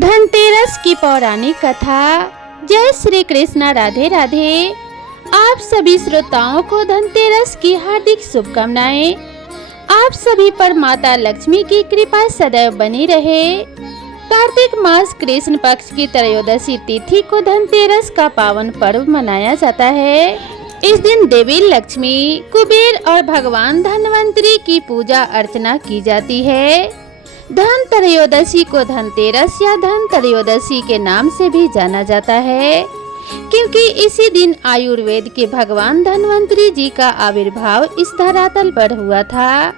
धनतेरस की पौराणिक कथा। जय श्री कृष्ण, राधे राधे। आप सभी श्रोताओं को धनतेरस की हार्दिक शुभकामनाएं। आप सभी पर माता लक्ष्मी की कृपा सदैव बनी रहे। कार्तिक मास कृष्ण पक्ष की त्रयोदशी तिथि को धनतेरस का पावन पर्व मनाया जाता है। इस दिन देवी लक्ष्मी, कुबेर और भगवान धनवंतरी की पूजा अर्चना की जाती है। धन त्रयोदशी को धनतेरस या धन त्रयोदशी के नाम से भी जाना जाता है, क्योंकि इसी दिन आयुर्वेद के भगवान धनवंतरी जी का आविर्भाव इस धरातल पर हुआ था।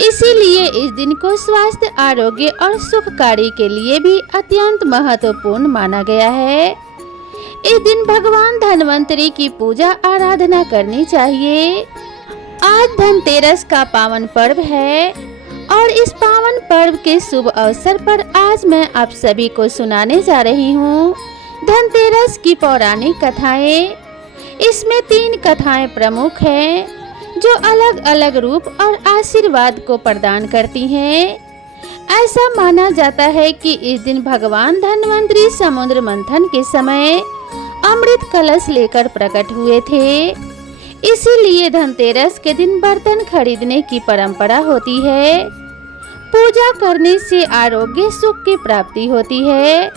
इसीलिए इस दिन को स्वास्थ्य, आरोग्य और सुखकारी के लिए भी अत्यंत महत्वपूर्ण माना गया है। इस दिन भगवान धनवंतरी की पूजा आराधना करनी चाहिए। आज धनतेरस का पावन पर्व है और इस पावन पर्व के शुभ अवसर पर आज मैं आप सभी को सुनाने जा रही हूँ धनतेरस की पौराणिक कथाएं। इसमें 3 कथाएं प्रमुख हैं, जो अलग अलग रूप और आशीर्वाद को प्रदान करती हैं। ऐसा माना जाता है कि इस दिन भगवान धनवंतरी समुद्र मंथन के समय अमृत कलश लेकर प्रकट हुए थे। इसीलिए धनतेरस के दिन बर्तन खरीदने की परंपरा होती है। पूजा करने से आरोग्य, सुख की प्राप्ति होती है।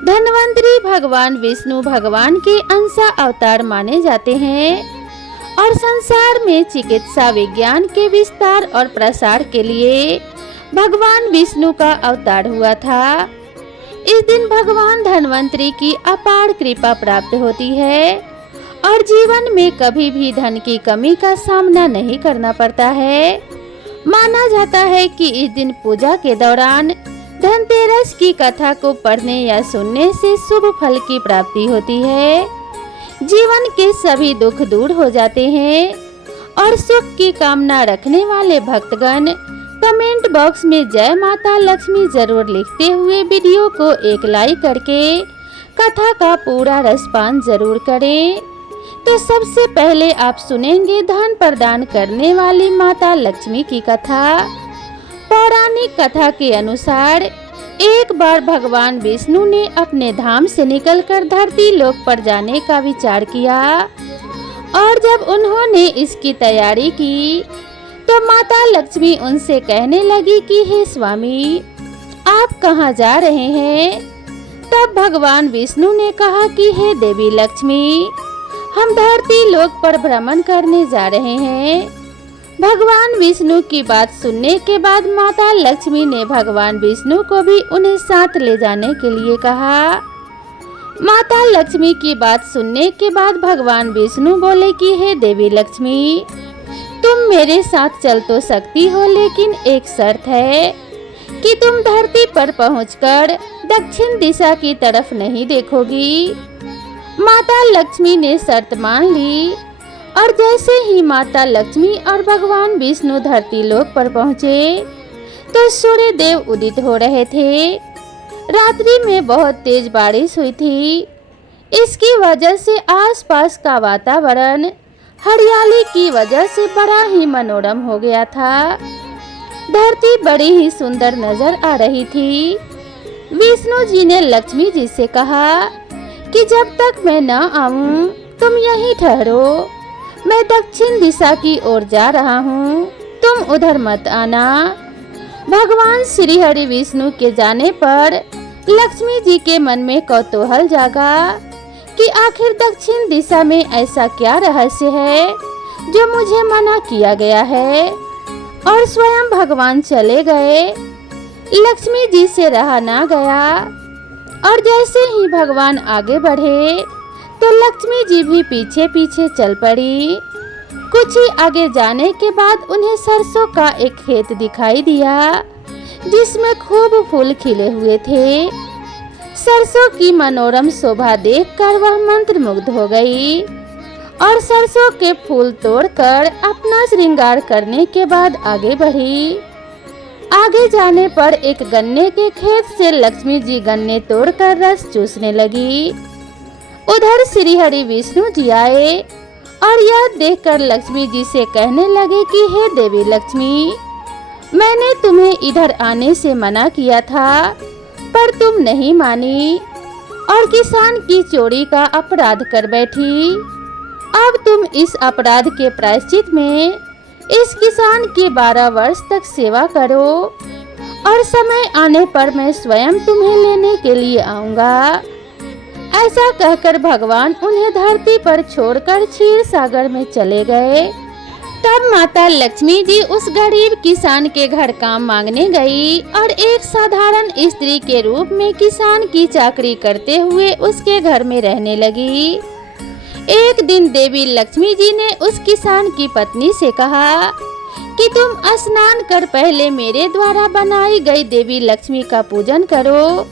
धनवंतरी भगवान विष्णु भगवान के अंश अवतार माने जाते हैं और संसार में चिकित्सा विज्ञान के विस्तार और प्रसार के लिए भगवान विष्णु का अवतार हुआ था। इस दिन भगवान धनवंतरी की अपार कृपा प्राप्त होती है और जीवन में कभी भी धन की कमी का सामना नहीं करना पड़ता है। माना जाता है कि इस दिन पूजा के दौरान धनतेरस की कथा को पढ़ने या सुनने से शुभ फल की प्राप्ति होती है। जीवन के सभी दुख दूर हो जाते हैं और सुख की कामना रखने वाले भक्तगण कमेंट बॉक्स में जय माता लक्ष्मी जरूर लिखते हुए वीडियो को एक लाइक करके कथा का पूरा रसपान जरूर करें। तो सबसे पहले आप सुनेंगे धन प्रदान करने वाली माता लक्ष्मी की कथा। पौराणिक कथा के अनुसार एक बार भगवान विष्णु ने अपने धाम से निकलकर धरती लोक पर जाने का विचार किया और जब उन्होंने इसकी तैयारी की तो माता लक्ष्मी उनसे कहने लगी कि हे स्वामी, आप कहाँ जा रहे हैं? तब भगवान विष्णु ने कहा कि हे देवी लक्ष्मी, हम धरती लोक पर भ्रमण करने जा रहे हैं। भगवान विष्णु की बात सुनने के बाद माता लक्ष्मी ने भगवान विष्णु को भी उन्हें साथ ले जाने के लिए कहा। माता लक्ष्मी की बात सुनने के बाद भगवान विष्णु बोले कि हे देवी लक्ष्मी, तुम मेरे साथ चल तो सकती हो, लेकिन एक शर्त है कि तुम धरती पर पहुंचकर दक्षिण दिशा की तरफ नहीं देखोगी। माता लक्ष्मी ने शर्त मान ली और जैसे ही माता लक्ष्मी और भगवान विष्णु धरती लोक पर पहुँचे तो सूर्य देव उदित हो रहे थे। रात्रि में बहुत तेज बारिश हुई थी। इसकी वजह से आसपास का वातावरण हरियाली की वजह से बड़ा ही मनोरम हो गया था। धरती बड़ी ही सुंदर नजर आ रही थी। विष्णु जी ने लक्ष्मी जी से कहा कि जब तक मैं न आऊं तुम यहीं ठहरो। मैं दक्षिण दिशा की ओर जा रहा हूं, तुम उधर मत आना। भगवान श्री हरि विष्णु के जाने पर लक्ष्मी जी के मन में कौतूहल जागा कि आखिर दक्षिण दिशा में ऐसा क्या रहस्य है जो मुझे मना किया गया है, और स्वयं भगवान चले गए। लक्ष्मी जी से रहा ना गया और जैसे ही भगवान आगे बढ़े तो लक्ष्मी जी भी पीछे पीछे चल पड़ी। कुछ ही आगे जाने के बाद उन्हें सरसों का एक खेत दिखाई दिया जिसमें खूब फूल खिले हुए थे। सरसों की मनोरम शोभा देखकर वह मंत्रमुग्ध हो गई और सरसों के फूल तोड़कर अपना श्रृंगार करने के बाद आगे बढ़ी। आगे जाने पर एक गन्ने के खेत से लक्ष्मी जी गन्ने तोड़कर रस चूसने लगी। उधर श्री हरि विष्णु जी आए और यह देखकर लक्ष्मी जी से कहने लगे कि हे देवी लक्ष्मी, मैंने तुम्हें इधर आने से मना किया था पर तुम नहीं मानी और किसान की चोरी का अपराध कर बैठी। अब तुम इस अपराध के प्रायश्चित में इस किसान की 12 वर्ष तक सेवा करो और समय आने पर मैं स्वयं तुम्हें लेने के लिए आऊंगा। ऐसा कहकर भगवान उन्हें धरती पर छोड़कर क्षीर सागर में चले गए। तब माता लक्ष्मी जी उस गरीब किसान के घर काम मांगने गई और एक साधारण स्त्री के रूप में किसान की चाकरी करते हुए उसके घर में रहने लगी। एक दिन देवी लक्ष्मी जी ने उस किसान की पत्नी से कहा कि तुम स्नान कर पहले मेरे द्वारा बनाई गई देवी लक्ष्मी का पूजन करो,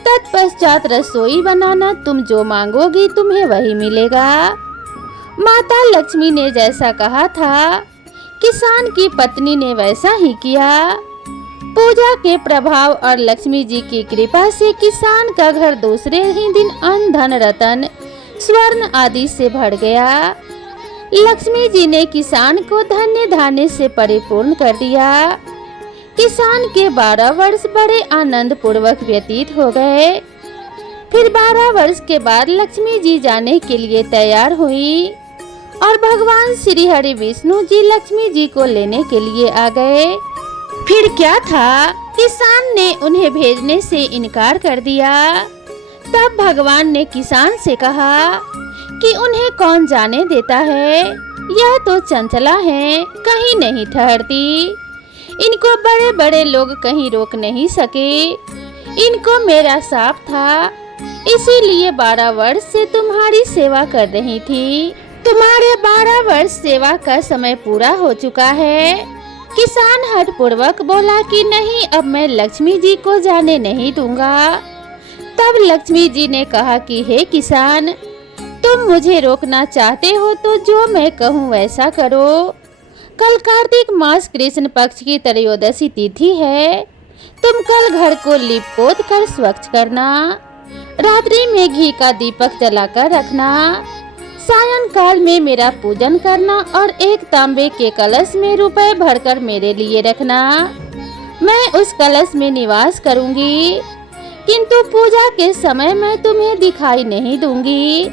तत्पश्चात रसोई बनाना, तुम जो मांगोगी तुम्हें वही मिलेगा। माता लक्ष्मी ने जैसा कहा था, किसान की पत्नी ने वैसा ही किया। पूजा के प्रभाव और लक्ष्मी जी की कृपा से किसान का घर दूसरे ही दिन अन्न धन रतन स्वर्ण आदि से भर गया। लक्ष्मी जी ने किसान को धन्य धान्य से परिपूर्ण कर दिया। किसान के 12 वर्ष बड़े आनंद पूर्वक व्यतीत हो गए। फिर 12 वर्ष के बाद लक्ष्मी जी जाने के लिए तैयार हुई और भगवान श्री हरि विष्णु जी लक्ष्मी जी को लेने के लिए आ गए। फिर क्या था, किसान ने उन्हें भेजने से इनकार कर दिया। तब भगवान ने किसान से कहा कि उन्हें कौन जाने देता है, यह तो चंचला है, कहीं नहीं ठहरती। इनको बड़े बड़े लोग कहीं रोक नहीं सके। इनको मेरा साफ था, इसीलिए 12 वर्ष से तुम्हारी सेवा कर रही थी। तुम्हारे 12 वर्ष सेवा का समय पूरा हो चुका है। किसान हठ पूर्वक बोला कि नहीं, अब मैं लक्ष्मी जी को जाने नहीं दूंगा। तब लक्ष्मी जी ने कहा कि हे किसान, तुम मुझे रोकना चाहते हो तो जो मैं कहूँ वैसा करो। कल कार्तिक मास कृष्ण पक्ष की त्रयोदशी तिथि है। तुम कल घर को लीप पोत कर स्वच्छ करना, रात्रि में घी का दीपक जलाकर रखना, सायंकाल में मेरा पूजन करना और एक तांबे के कलश में रुपए भरकर मेरे लिए रखना। मैं उस कलश में निवास करूंगी, किंतु पूजा के समय मैं तुम्हें दिखाई नहीं दूंगी,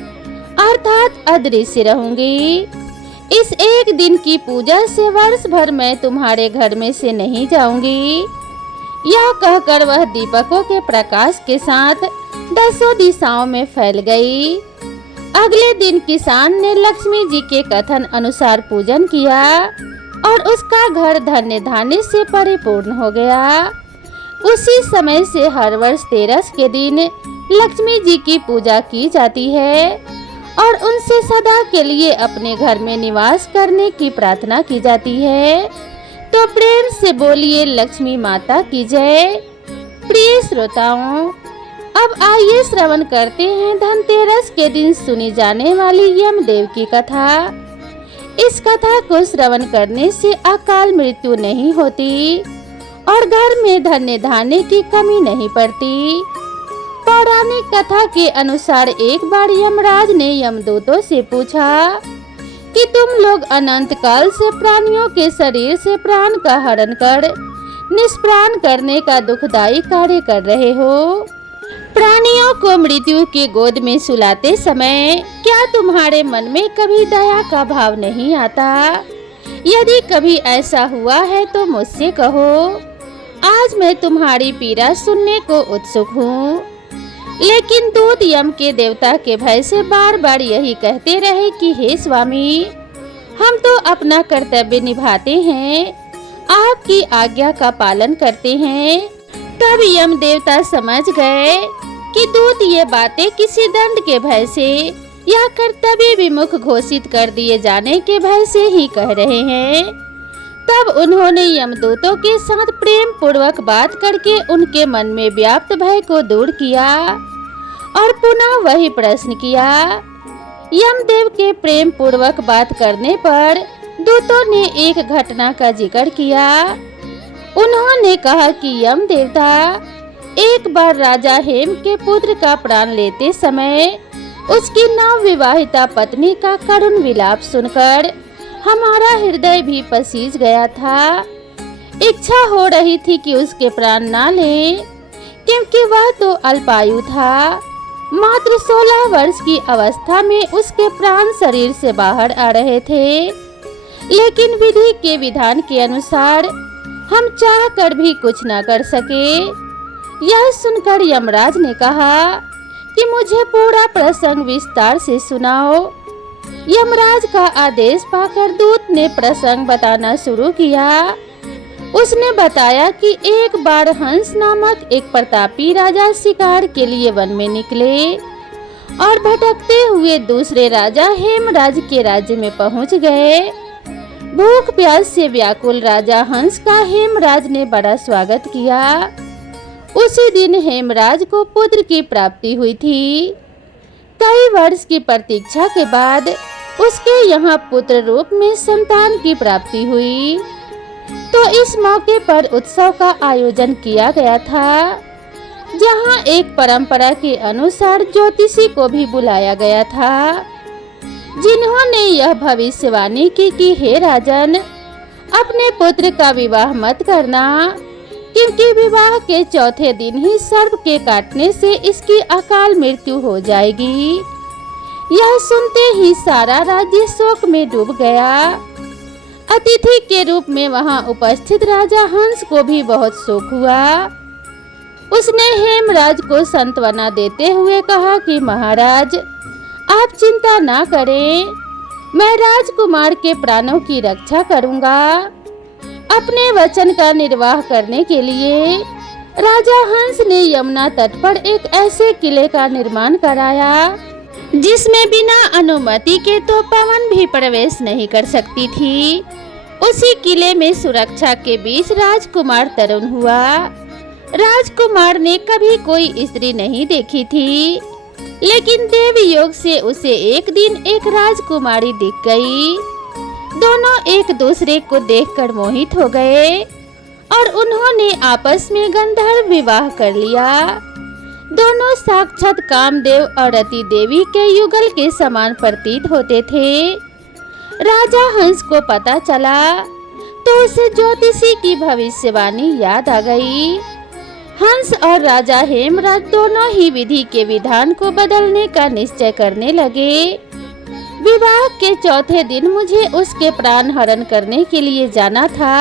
अर्थात अदृश्य रहूंगी। इस एक दिन की पूजा से वर्ष भर मैं तुम्हारे घर में से नहीं जाऊंगी। यह कहकर वह दीपकों के प्रकाश के साथ 10 दिशाओं में फैल गई। अगले दिन किसान ने लक्ष्मी जी के कथन अनुसार पूजन किया और उसका घर धन्य धान्य से परिपूर्ण हो गया। उसी समय से हर वर्ष 13 के दिन लक्ष्मी जी की पूजा की जाती है और उनसे सदा के लिए अपने घर में निवास करने की प्रार्थना की जाती है। तो प्रेम से बोलिए लक्ष्मी माता की जय। प्रिय श्रोताओं, अब आइए श्रवण करते हैं धनतेरस के दिन सुनी जाने वाली यमदेव की कथा। इस कथा को श्रवण करने से अकाल मृत्यु नहीं होती और घर में धन्य धान्य की कमी नहीं पड़ती। पौराणिक कथा के अनुसार एक बार यमराज ने यमदूतों से पूछा कि तुम लोग अनंत काल से प्राणियों के शरीर से प्राण का हरण कर निष्प्राण करने का दुखदायी कार्य कर रहे हो। प्राणियों को मृत्यु की गोद में सुलाते समय क्या तुम्हारे मन में कभी दया का भाव नहीं आता? यदि कभी ऐसा हुआ है तो मुझसे कहो, आज मैं तुम्हारी पीड़ा सुनने को उत्सुक हूँ। लेकिन दूत यम के देवता के भय से बार बार यही कहते रहे कि हे स्वामी, हम तो अपना कर्तव्य निभाते हैं, आपकी आज्ञा का पालन करते हैं। तब यम देवता समझ गए कि दूत ये बातें किसी दंड के भय से या कर्तव्य विमुख घोषित कर दिए जाने के भय से ही कह रहे हैं। तब उन्होंने यमदूतों के साथ प्रेम पूर्वक बात करके उनके मन में व्याप्त भय को दूर किया और पुनः वही प्रश्न किया। यमदेव के प्रेम पूर्वक बात करने पर दूतों ने एक घटना का जिक्र किया। उन्होंने कहा कि यम देवता, एक बार राजा हेम के पुत्र का प्राण लेते समय उसकी नवविवाहिता पत्नी का करुण विलाप सुनकर हमारा हृदय भी पसीज गया था। इच्छा हो रही थी कि उसके प्राण ना लें, क्योंकि वह तो अल्पायु था। मात्र 16 वर्ष की अवस्था में उसके प्राण शरीर से बाहर आ रहे थे। लेकिन विधि के विधान के अनुसार हम चाह कर भी कुछ न कर सके। यह सुनकर यमराज ने कहा कि मुझे पूरा प्रसंग विस्तार से सुनाओ। यमराज का आदेश पाकर दूत ने प्रसंग बताना शुरू किया। उसने बताया कि एक बार हंस नामक एक प्रतापी राजा शिकार के लिए वन में निकले और भटकते हुए दूसरे राजा हेमराज के राज्य में पहुंच गए। भूख प्यास से व्याकुल राजा हंस का हेमराज ने बड़ा स्वागत किया। उसी दिन हेमराज को पुत्र की प्राप्ति हुई थी। कई वर्ष की प्रतीक्षा के बाद उसके यहाँ पुत्र रूप में संतान की प्राप्ति हुई। तो इस मौके पर उत्सव का आयोजन किया गया था, जहाँ एक परंपरा के अनुसार ज्योतिषी को भी बुलाया गया था, जिन्होंने यह भविष्यवाणी की कि हे राजन, अपने पुत्र का विवाह मत करना, क्योंकि विवाह के चौथे दिन ही सर्प के काटने से इसकी अकाल मृत्यु हो जाएगी। यह सुनते ही सारा राज्य शोक में डूब गया। अतिथि के रूप में वहां उपस्थित राजा हंस को भी बहुत शोक हुआ। उसने हेमराज को सांत्वना देते हुए कहा कि महाराज, आप चिंता ना करें, मैं राजकुमार के प्राणों की रक्षा करूंगा। अपने वचन का निर्वाह करने के लिए राजा हंस ने यमुना तट पर एक ऐसे किले का निर्माण कराया जिसमें बिना अनुमति के तो पवन भी प्रवेश नहीं कर सकती थी। उसी किले में सुरक्षा के बीच राजकुमार तरुण हुआ। राजकुमार ने कभी कोई स्त्री नहीं देखी थी, लेकिन देव योग से उसे एक दिन एक राजकुमारी दिख गई। दोनों एक दूसरे को देखकर मोहित हो गए और उन्होंने आपस में गंधर्व विवाह कर लिया। दोनों साक्षात कामदेव और रति देवी के युगल के समान प्रतीत होते थे। राजा हंस को पता चला तो उसे ज्योतिषी की भविष्यवाणी याद आ गई। हंस और राजा हेमराज दोनों ही विधि के विधान को बदलने का निश्चय करने लगे। विवाह के चौथे दिन मुझे उसके प्राण हरण करने के लिए जाना था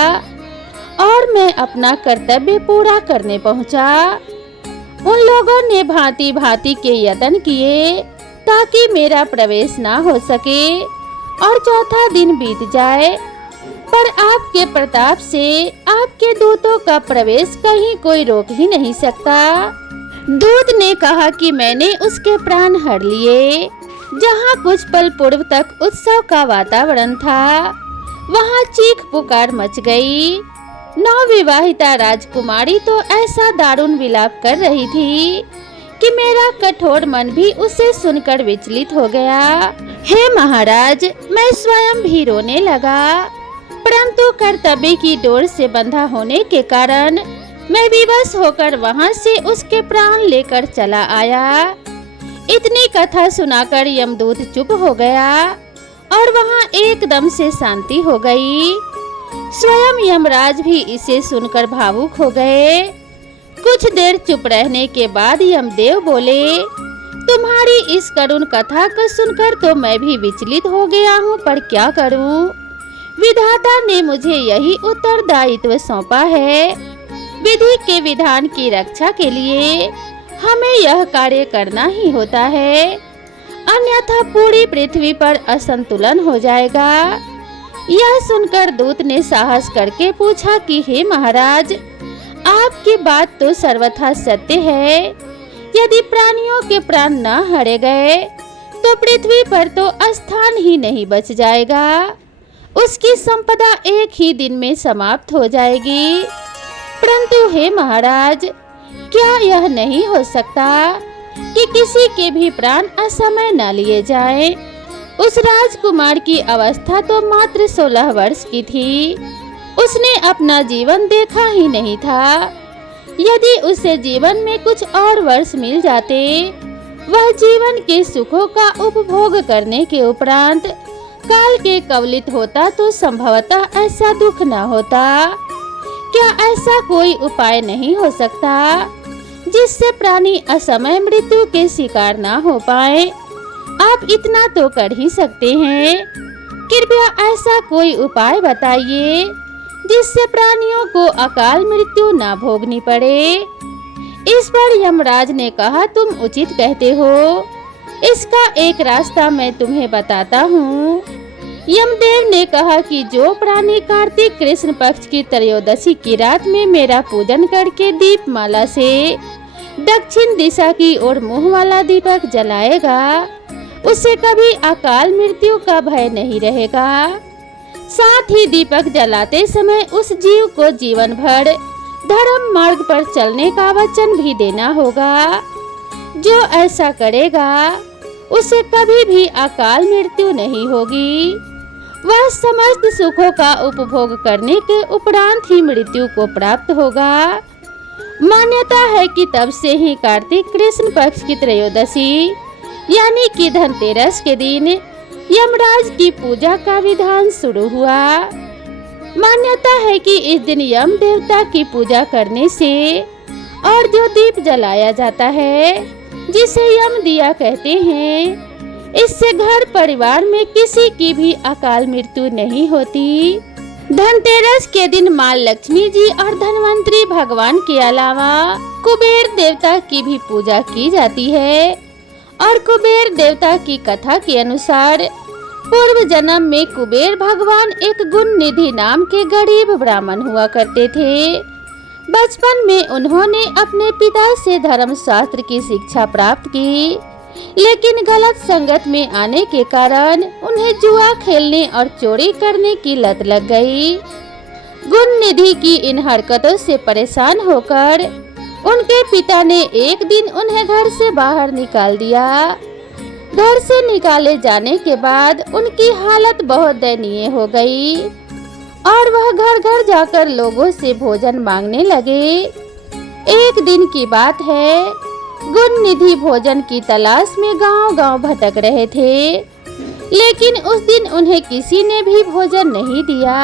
और मैं अपना कर्तव्य पूरा करने पहुंचा। उन लोगों ने भांति भांति के यत्न किए ताकि मेरा प्रवेश ना हो सके और चौथा दिन बीत जाए, पर आपके प्रताप से आपके दूतों का प्रवेश कहीं कोई रोक ही नहीं सकता। दूत ने कहा कि मैंने उसके प्राण हर लिए। जहाँ कुछ पल पूर्व तक उत्सव का वातावरण था, वहाँ चीख पुकार मच गई। नवविवाहिता राजकुमारी तो ऐसा दारुण विलाप कर रही थी कि मेरा कठोर मन भी उसे सुनकर विचलित हो गया। हे महाराज, मैं स्वयं भी रोने लगा, परंतु कर्तव्य की डोर से बंधा होने के कारण मैं विवश होकर वहां से उसके प्राण लेकर चला आया। इतनी कथा सुनाकर यमदूत चुप हो गया और वहां एकदम से शांति हो गई। स्वयं यमराज भी इसे सुनकर भावुक हो गए। कुछ देर चुप रहने के बाद यमदेव बोले, तुम्हारी इस करुण कथा को सुनकर तो मैं भी विचलित हो गया हूँ, पर क्या करूँ? विधाता ने मुझे यही उत्तरदायित्व सौंपा है। विधि के विधान की रक्षा के लिए हमें यह कार्य करना ही होता है, अन्यथा पूरी पृथ्वी पर असंतुलन हो जाएगा। यह सुनकर दूत ने साहस करके पूछा कि हे महाराज, आपकी बात तो सर्वथा सत्य है। यदि प्राणियों के प्राण न हरे गए तो पृथ्वी पर तो स्थान ही नहीं बच जाएगा। उसकी संपदा एक ही दिन में समाप्त हो जाएगी। परंतु हे महाराज, क्या यह नहीं हो सकता कि किसी के भी प्राण असमय न लिए जाएं? उस राजकुमार की अवस्था तो मात्र 16 वर्ष की थी। उसने अपना जीवन देखा ही नहीं था। यदि उसे जीवन में कुछ और वर्ष मिल जाते, वह जीवन के सुखों का उपभोग करने के उपरांत काल के कवलित होता तो संभवतः ऐसा दुख न होता। क्या ऐसा कोई उपाय नहीं हो सकता जिससे प्राणी असमय मृत्यु के शिकार ना हो पाए। आप इतना तो कर ही सकते हैं। कृपया ऐसा कोई उपाय बताइए जिससे प्राणियों को अकाल मृत्यु ना भोगनी पड़े। इस पर यमराज ने कहा, तुम उचित कहते हो। इसका एक रास्ता मैं तुम्हें बताता हूँ। यमदेव ने कहा कि जो प्राणी कार्तिक कृष्ण पक्ष की त्रयोदशी की रात में मेरा पूजन करके दीपमाला से दक्षिण दिशा की ओर मुंह वाला दीपक जलाएगा, उसे कभी अकाल मृत्यु का भय नहीं रहेगा। साथ ही दीपक जलाते समय उस जीव को जीवन भर धर्म मार्ग पर चलने का वचन भी देना होगा। जो ऐसा करेगा उसे कभी भी अकाल मृत्यु नहीं होगी। वह समस्त सुखों का उपभोग करने के उपरांत ही मृत्यु को प्राप्त होगा। मान्यता है कि तब से ही कार्तिक कृष्ण पक्ष की त्रयोदशी यानी कि धनतेरस के दिन यमराज की पूजा का विधान शुरू हुआ। मान्यता है कि इस दिन यम देवता की पूजा करने से और जो दीप जलाया जाता है, जिसे यम दिया कहते हैं, इससे घर परिवार में किसी की भी अकाल मृत्यु नहीं होती। धनतेरस के दिन माँ लक्ष्मी जी और धनवंतरी भगवान के अलावा कुबेर देवता की भी पूजा की जाती है। और कुबेर देवता की कथा के अनुसार पूर्व जन्म में कुबेर भगवान एक गुण निधि नाम के गरीब ब्राह्मण हुआ करते थे। बचपन में उन्होंने अपने पिता से धर्मशास्त्र की शिक्षा प्राप्त की, लेकिन गलत संगत में आने के कारण उन्हें जुआ खेलने और चोरी करने की लत लग गई। गुण निधि की इन हरकतों से परेशान होकर उनके पिता ने एक दिन उन्हें घर से बाहर निकाल दिया। घर से निकाले जाने के बाद उनकी हालत बहुत दयनीय हो गई और वह घर घर जाकर लोगों से भोजन मांगने लगे। एक दिन की बात है, गुण निधि भोजन की तलाश में गांव-गांव भटक रहे थे, लेकिन उस दिन उन्हें किसी ने भी भोजन नहीं दिया।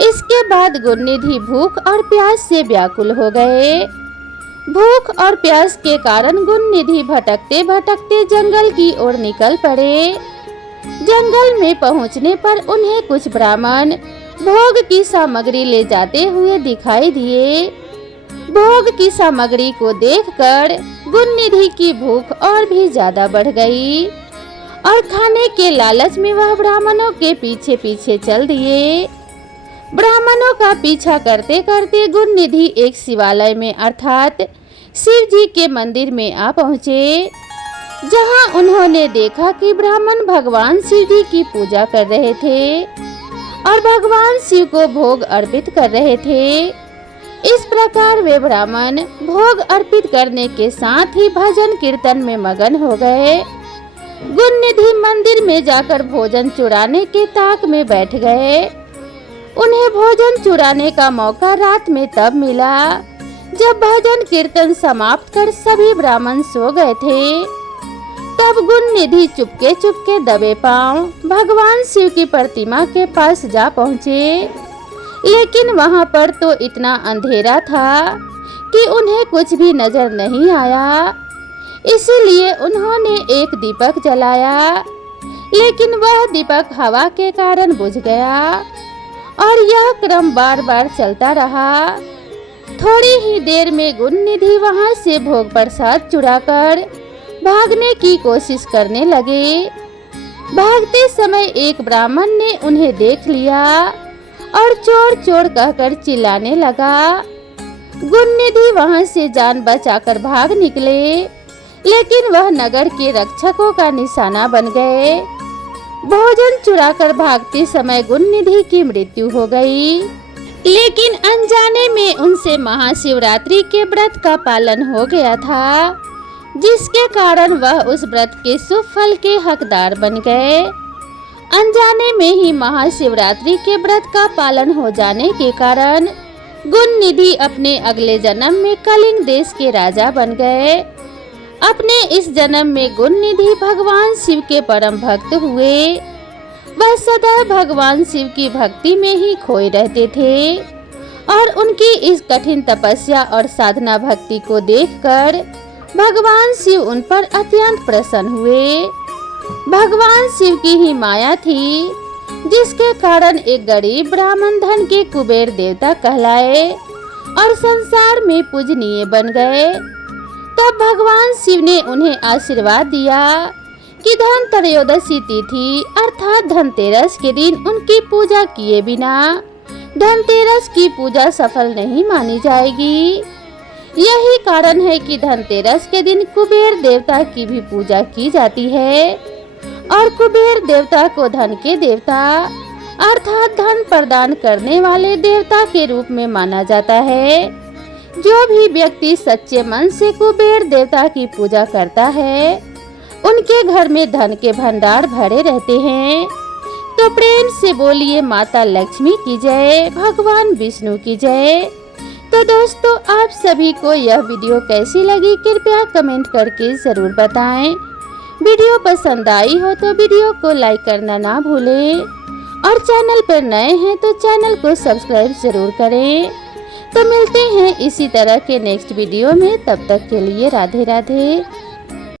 इसके बाद गुण निधि भूख और प्यास से व्याकुल हो गए। भूख और प्यास के कारण गुण निधि भटकते भटकते जंगल की ओर निकल पड़े। जंगल में पहुंचने पर उन्हें कुछ ब्राह्मण भोग की सामग्री ले जाते हुए दिखाई दिए। भोग की सामग्री को देखकर गुण निधि की भूख और भी ज्यादा बढ़ गई और खाने के लालच में वह ब्राह्मणों के पीछे पीछे चल दिए। ब्राह्मणों का पीछा करते करते गुण निधि एक शिवालय में अर्थात शिव जी के मंदिर में आ पहुँचे, जहां उन्होंने देखा कि ब्राह्मण भगवान शिव जी की पूजा कर रहे थे और भगवान शिव को भोग अर्पित कर रहे थे। इस प्रकार वे ब्राह्मण भोग अर्पित करने के साथ ही भजन कीर्तन में मगन हो गए। गुण निधि मंदिर में जाकर भोजन चुराने के ताक में बैठ गए। उन्हें भोजन चुराने का मौका रात में तब मिला जब भजन कीर्तन समाप्त कर सभी ब्राह्मण सो गए थे। तब गुण निधि चुपके चुपके दबे पांव भगवान शिव की प्रतिमा के पास जा पहुँचे, लेकिन वहां पर तो इतना अंधेरा था कि उन्हें कुछ भी नजर नहीं आया। इसीलिए उन्होंने एक दीपक जलाया, लेकिन वह दीपक हवा के कारण बुझ गया और यह क्रम बार बार चलता रहा। थोड़ी ही देर में गुण निधि वहां से भोग प्रसाद चुराकर भागने की कोशिश करने लगे। भागते समय एक ब्राह्मण ने उन्हें देख लिया और चोर चोर कहकर चिल्लाने लगा। गुण निधि वहां से जान बचाकर भाग निकले, लेकिन वह नगर के रक्षकों का निशाना बन गए। भोजन चुराकर भागते समय गुण निधि की मृत्यु हो गई, लेकिन अनजाने में उनसे महाशिवरात्रि के व्रत का पालन हो गया था, जिसके कारण वह उस व्रत के शुभ फल के हकदार बन गए। अनजाने में ही महाशिवरात्रि के व्रत का पालन हो जाने के कारण गुण निधि अपने अगले जन्म में कलिंग देश के राजा बन गए। अपने इस जन्म में गुण निधि भगवान शिव के परम भक्त हुए। वह सदा भगवान शिव की भक्ति में ही खोए रहते थे और उनकी इस कठिन तपस्या और साधना भक्ति को देखकर भगवान शिव उन पर अत्यंत प्रसन्न हुए। भगवान शिव की ही माया थी जिसके कारण एक गरीब ब्राह्मण धन के कुबेर देवता कहलाए और संसार में पूजनीय बन गए। तब भगवान शिव ने उन्हें आशीर्वाद दिया कि धन त्रयोदशी तिथि अर्थात धनतेरस के दिन उनकी पूजा किए बिना धनतेरस की पूजा सफल नहीं मानी जाएगी। यही कारण है कि धनतेरस के दिन कुबेर देवता की भी पूजा की जाती है और कुबेर देवता को धन के देवता अर्थात धन प्रदान करने वाले देवता के रूप में माना जाता है। जो भी व्यक्ति सच्चे मन से कुबेर देवता की पूजा करता है उनके घर में धन के भंडार भरे रहते हैं। तो प्रेम से बोलिए माता लक्ष्मी की जय, भगवान विष्णु की जय। तो दोस्तों, आप सभी को यह वीडियो कैसी लगी कृपया कमेंट करके जरूर बताएं। वीडियो पसंद आई हो तो वीडियो को लाइक करना ना भूलें और चैनल पर नए हैं तो चैनल को सब्सक्राइब जरूर करें। तो मिलते हैं इसी तरह के नेक्स्ट वीडियो में, तब तक के लिए राधे राधे।